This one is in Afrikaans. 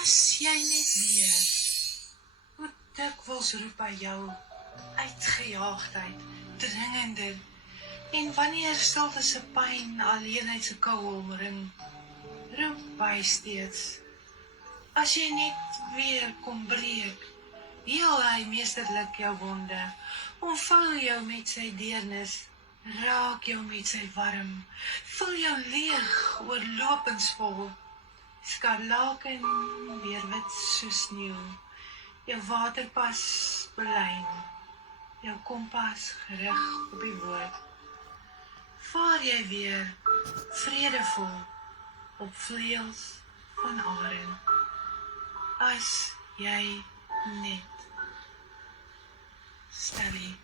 As jy net weet, hoe dikwels roep by jou uitgejaagdheid, dringender, en wanneer stilte se pyn, alleenheid se koue omring, roep by steeds. As jy net weer kom breek, heel hy meesterlik jou wonde, omvou jou met sy deernis, raak jou met sy warm, vul jou leeg, oorlopingsvol, skarlaken weer wit soos sneeu, jou waterpas belyn, jou kompas gerig op die woord. Vaar jy weer, vredevol, op vleuels van arend, as jy net Stellie.